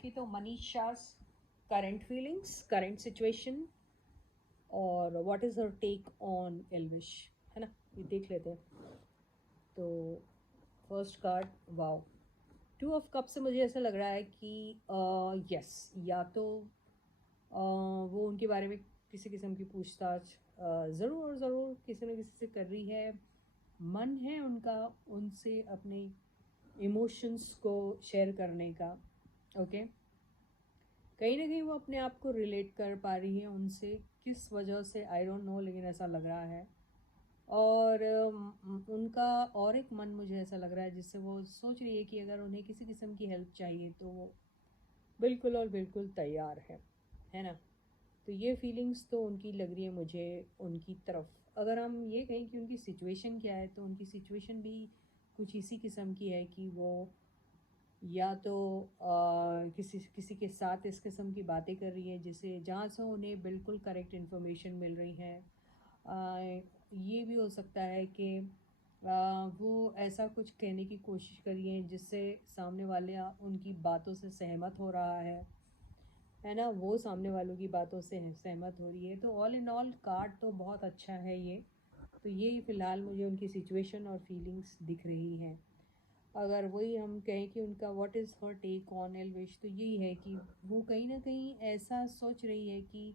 की तो Manisha's current feelings, current situation और what is her take on Elvish, है ना, ये देख लेते हैं। तो first card, wow, 2 of cup से मुझे ऐसा लग रहा है कि यस, या तो वो उनके बारे में किसी किस्म की पूछताछ ज़रूर ज़रूर किसी न किसी से कर रही है। मन है उनका उनसे अपने इमोशंस को शेयर करने का। ओके, कहीं ना कहीं वो अपने आप को रिलेट कर पा रही है उनसे, किस वजह से आई डोंट नो, लेकिन ऐसा लग रहा है। और उनका और एक मन मुझे ऐसा लग रहा है जिससे वो सोच रही है कि अगर उन्हें किसी किस्म की हेल्प चाहिए तो वो बिल्कुल और बिल्कुल तैयार है ना। तो ये फीलिंग्स तो उनकी लग रही है मुझे उनकी तरफ। अगर हम ये कहें कि उनकी सिचुएशन क्या है, तो उनकी सिचुएशन भी कुछ इसी किस्म की है कि वो या तो किसी किसी के साथ इस किस्म की बातें कर रही है जिसे जहाँ से उन्हें बिल्कुल करेक्ट इन्फॉर्मेशन मिल रही है। ये भी हो सकता है कि वो ऐसा कुछ कहने की कोशिश कर रही है जिससे सामने वाले उनकी बातों से सहमत हो रहा है ना, वो सामने वालों की बातों से सहमत हो रही है। तो ऑल इन ऑल कार्ड तो बहुत अच्छा है ये। तो ये फ़िलहाल मुझे उनकी सिचुएशन और फीलिंग्स दिख रही हैं। अगर वही हम कहें कि उनका what is her take on Elvish, तो यही है कि वो कहीं ना कहीं ऐसा सोच रही है कि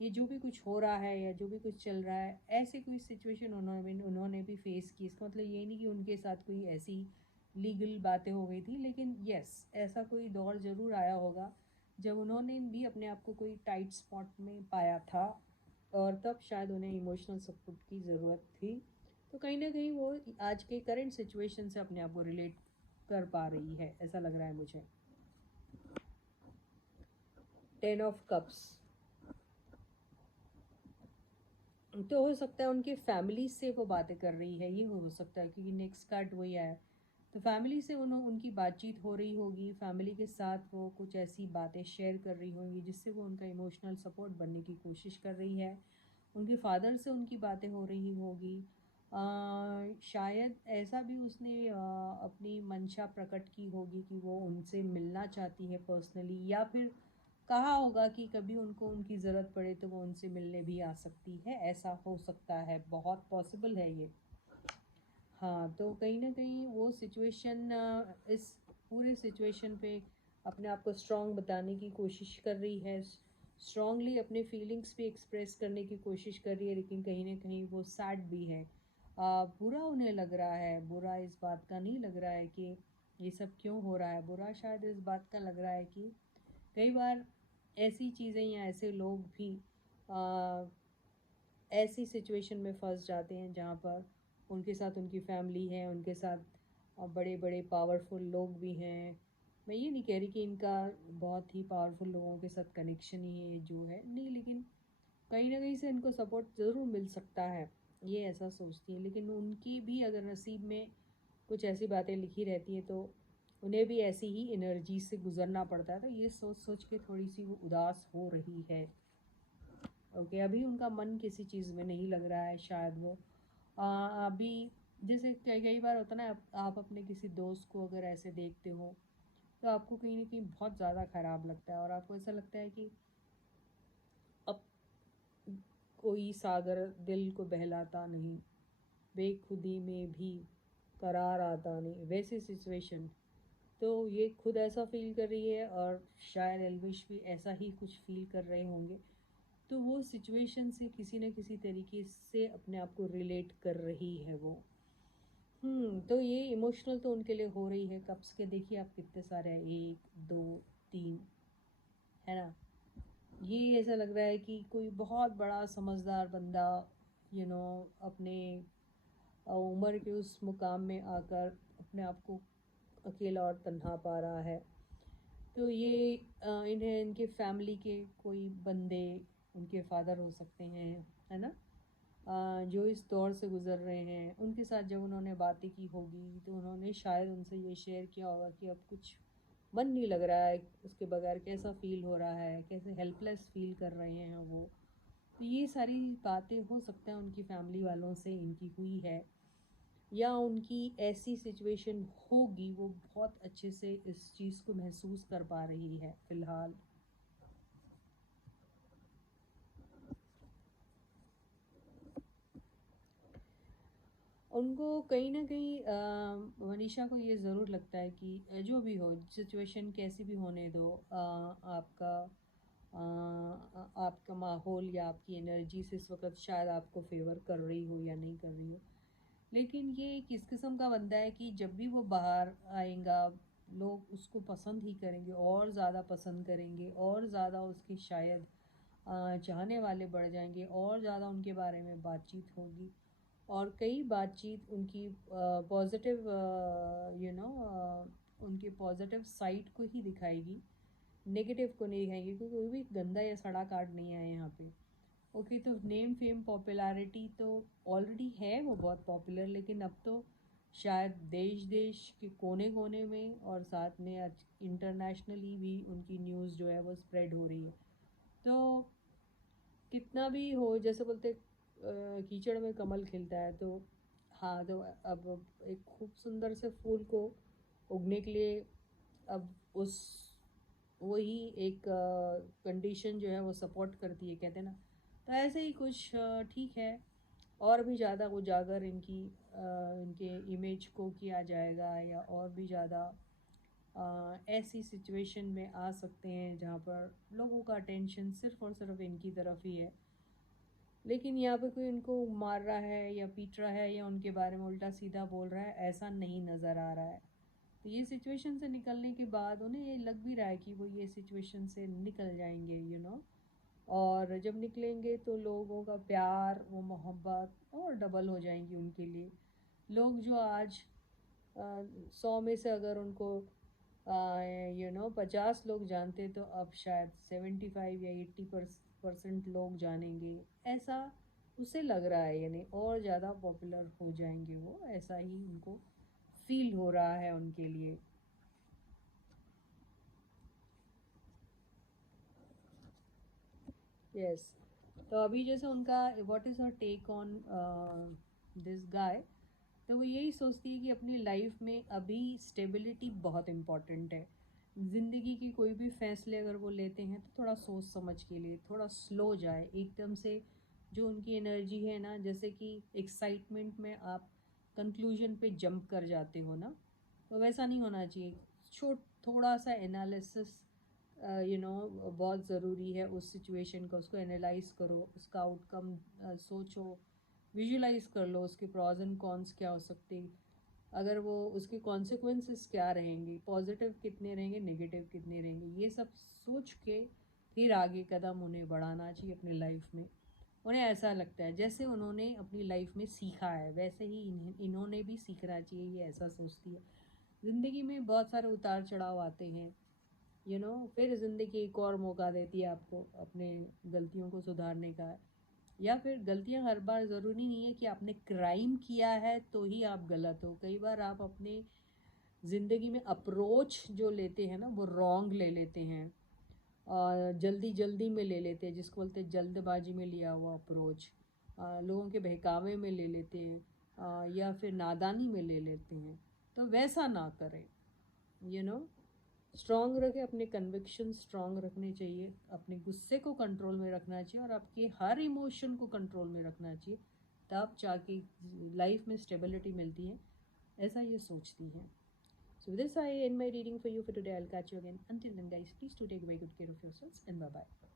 ये जो भी कुछ हो रहा है या जो भी कुछ चल रहा है, ऐसे कोई सिचुएशन उन्होंने भी फेस की। इसका मतलब ये नहीं कि उनके साथ कोई ऐसी लीगल बातें हो गई थी, लेकिन यस, ऐसा कोई दौर ज़रूर आया होगा जब उन्होंने भी अपने आप को कोई टाइट स्पॉट में पाया था, और तब शायद उन्हें इमोशनल सपोर्ट की ज़रूरत थी। तो कहीं ना कहीं वो आज के करंट सिचुएशन से अपने आप को रिलेट कर पा रही है, ऐसा लग रहा है मुझे। 10 ऑफ कप्स, तो हो सकता है उनके फैमिली से वो बातें कर रही है, ये हो सकता है, क्योंकि नेक्स्ट कार्ड वही आया। तो फैमिली से उनकी बातचीत हो रही होगी, फैमिली के साथ वो कुछ ऐसी बातें शेयर कर रही होंगी जिससे वो उनका इमोशनल सपोर्ट बनने की कोशिश कर रही है। उनके फादर से उनकी बातें हो रही होगी। शायद ऐसा भी उसने अपनी मंशा प्रकट की होगी कि वो उनसे मिलना चाहती है पर्सनली, या फिर कहा होगा कि कभी उनको उनकी ज़रूरत पड़े तो वो उनसे मिलने भी आ सकती है, ऐसा हो सकता है, बहुत पॉसिबल है ये। हाँ, तो कहीं ना कहीं वो सिचुएशन, इस पूरे सिचुएशन पे अपने आप को स्ट्रॉन्ग बताने की कोशिश कर रही है, स्ट्रॉन्गली अपने फीलिंग्स भी एक्सप्रेस करने की कोशिश कर रही है, लेकिन कहीं ना कहीं वो सैड भी है। बुरा उन्हें लग रहा है, बुरा इस बात का नहीं लग रहा है कि ये सब क्यों हो रहा है, बुरा शायद इस बात का लग रहा है कि कई बार ऐसी चीज़ें या ऐसे लोग भी आ, ऐसी सिचुएशन में फंस जाते हैं जहाँ पर उनके साथ उनकी फैमिली है, उनके साथ बड़े बड़े पावरफुल लोग भी हैं। मैं ये नहीं कह रही कि इनका बहुत ही पावरफुल लोगों के साथ कनेक्शन ही है जो है, नहीं, लेकिन कहीं ना कहीं से इनको सपोर्ट ज़रूर मिल सकता है, ये ऐसा सोचती है। लेकिन उनकी भी अगर नसीब में कुछ ऐसी बातें लिखी रहती हैं तो उन्हें भी ऐसी ही एनर्जी से गुजरना पड़ता है। तो ये सोच सोच के थोड़ी सी वो उदास हो रही है। ओके, अभी उनका मन किसी चीज़ में नहीं लग रहा है, शायद वो अभी, जैसे कई कई बार होता है ना, आप अपने किसी दोस्त को अगर ऐसे देखते हो तो आपको कहीं ना कहीं बहुत ज़्यादा ख़राब लगता है, और आपको ऐसा लगता है कि अब कोई सागर दिल को बहलाता नहीं, बेखुदी में भी करार आता नहीं, वैसी सिचुएशन। तो ये खुद ऐसा फील कर रही है और शायद एल्विश भी ऐसा ही कुछ फील कर रहे होंगे। तो वो सिचुएशन से किसी न किसी तरीके से अपने आप को रिलेट कर रही है वो। तो ये इमोशनल तो उनके लिए हो रही है। कप्स के देखिए आप कितने सारे हैं, 1 2 3, है ना। ये ऐसा लग रहा है कि कोई बहुत बड़ा समझदार बंदा, अपने उम्र के उस मुकाम में आकर अपने आप को अकेला और तन्हा पा रहा है। तो ये इन्हें इनके फैमिली के कोई बंदे, उनके फादर हो सकते हैं, है ना, जो इस दौर से गुज़र रहे हैं, उनके साथ जब उन्होंने बातें की होगी तो उन्होंने शायद उनसे ये शेयर किया होगा कि अब कुछ मन नहीं लग रहा है, उसके बगैर कैसा फ़ील हो रहा है, कैसे हेल्पलेस फ़ील कर रहे हैं वो। तो ये सारी बातें हो सकता है उनकी फैमिली वालों से इनकी हुई है। या उनकी ऐसी सिचुएशन होगी, वो बहुत अच्छे से इस चीज़ को महसूस कर पा रही है फ़िलहाल। उनको कहीं न कहीं मनीषा को ये ज़रूर लगता है कि जो भी हो, सिचुएशन कैसी भी होने दो, आपका माहौल या आपकी एनर्जीज़ इस वक़्त शायद आपको फ़ेवर कर रही हो या नहीं कर रही हो। लेकिन ये किस किस्म का बंदा है कि जब भी वो बाहर आएगा, लोग उसको पसंद ही करेंगे, और ज़्यादा पसंद करेंगे, और ज़्यादा उसके शायद चाहने वाले बढ़ जाएँगे, और ज़्यादा उनके बारे में बातचीत होगी। और कई बातचीत उनकी पॉजिटिव उनके पॉजिटिव साइड को ही दिखाएगी, नेगेटिव को नहीं दिखाएगी, क्योंकि कोई भी गंदा या सड़ा कार्ड नहीं आया यहाँ पे। ओके, तो नेम फेम पॉपुलैरिटी तो ऑलरेडी है, वो बहुत पॉपुलर, लेकिन अब तो शायद देश देश के कोने कोने में और साथ में आज इंटरनेशनली भी उनकी न्यूज़ जो है वो स्प्रेड हो रही है। तो कितना भी हो, जैसे बोलते कीचड़ में कमल खिलता है, तो हाँ, तो अब एक खूब सुंदर से फूल को उगने के लिए अब उस वही एक कंडीशन जो है वो सपोर्ट करती है, कहते हैं ना। तो ऐसे ही कुछ ठीक है, और भी ज़्यादा उजागर इनके इमेज को किया जाएगा, या और भी ज़्यादा ऐसी सिचुएशन में आ सकते हैं जहाँ पर लोगों का अटेंशन सिर्फ़ और सिर्फ इनकी तरफ ही है। लेकिन यहाँ पे कोई उनको मार रहा है या पीट रहा है या उनके बारे में उल्टा सीधा बोल रहा है, ऐसा नहीं नज़र आ रहा है। तो ये सिचुएशन से निकलने के बाद उन्हें ये लग भी रहा है कि वो ये सिचुएशन से निकल जाएंगे, और जब निकलेंगे तो लोगों का प्यार, वो मोहब्बत और डबल हो जाएंगी उनके लिए। लोग जो आज 100 में से अगर उनको 50 लोग जानते, तो अब शायद 75 या 80% लोग जानेंगे, ऐसा उसे लग रहा है। यानी और ज़्यादा पॉपुलर हो जाएंगे वो, ऐसा ही उनको फील हो रहा है उनके लिए। यस, तो अभी जैसे उनका what is her take on this guy, तो वो यही सोचती है कि अपनी लाइफ में अभी स्टेबिलिटी बहुत इम्पॉर्टेंट है। ज़िंदगी की कोई भी फैसले अगर वो लेते हैं तो थोड़ा सोच समझ के लिए, थोड़ा स्लो जाए एकदम से। जो उनकी एनर्जी है ना, जैसे कि एक्साइटमेंट में आप कंक्लूजन पे जंप कर जाते हो ना, तो वैसा नहीं होना चाहिए। थोड़ा सा एनालिसिस बहुत ज़रूरी है उस सिचुएशन का। उसको एनालाइज करो, उसका आउटकम सोचो, विजुलाइज कर लो, उसके प्रॉज एंड कॉन्स क्या हो सकते, अगर वो उसके कॉन्सिक्वेंसेस क्या रहेंगे, पॉजिटिव कितने रहेंगे, नेगेटिव कितने रहेंगे, ये सब सोच के फिर आगे कदम उन्हें बढ़ाना चाहिए अपनी लाइफ में। उन्हें ऐसा लगता है जैसे उन्होंने अपनी लाइफ में सीखा है, वैसे ही इन्होंने भी सीखना चाहिए, ये ऐसा सोचती है। ज़िंदगी में बहुत सारे उतार चढ़ाव आते हैं, फिर ज़िंदगी एक और मौका देती है आपको अपने गलतियों को सुधारने का। या फिर गलतियां हर बार ज़रूरी नहीं है कि आपने क्राइम किया है तो ही आप गलत हो। कई बार आप अपने ज़िंदगी में अप्रोच जो लेते हैं ना, वो रॉन्ग ले लेते हैं, और जल्दी जल्दी में ले लेते हैं, जिसको बोलते हैं जल्दबाजी में लिया हुआ अप्रोच, लोगों के बहकावे में ले लेते हैं, या फिर नादानी में ले लेते हैं। तो वैसा ना करें, यू नो स्ट्रॉन्ग रखें, अपने कन्विक्शन स्ट्रॉन्ग रखने चाहिए, अपने गुस्से को कंट्रोल में रखना चाहिए, और आपके हर इमोशन को कंट्रोल में रखना चाहिए, तब जाके लाइफ में स्टेबिलिटी मिलती है, ऐसा ये सोचती हैं। So with this I end my reading for you for today. I'll catch you again. Until then guys, please do take very good care of yourselves, and bye bye.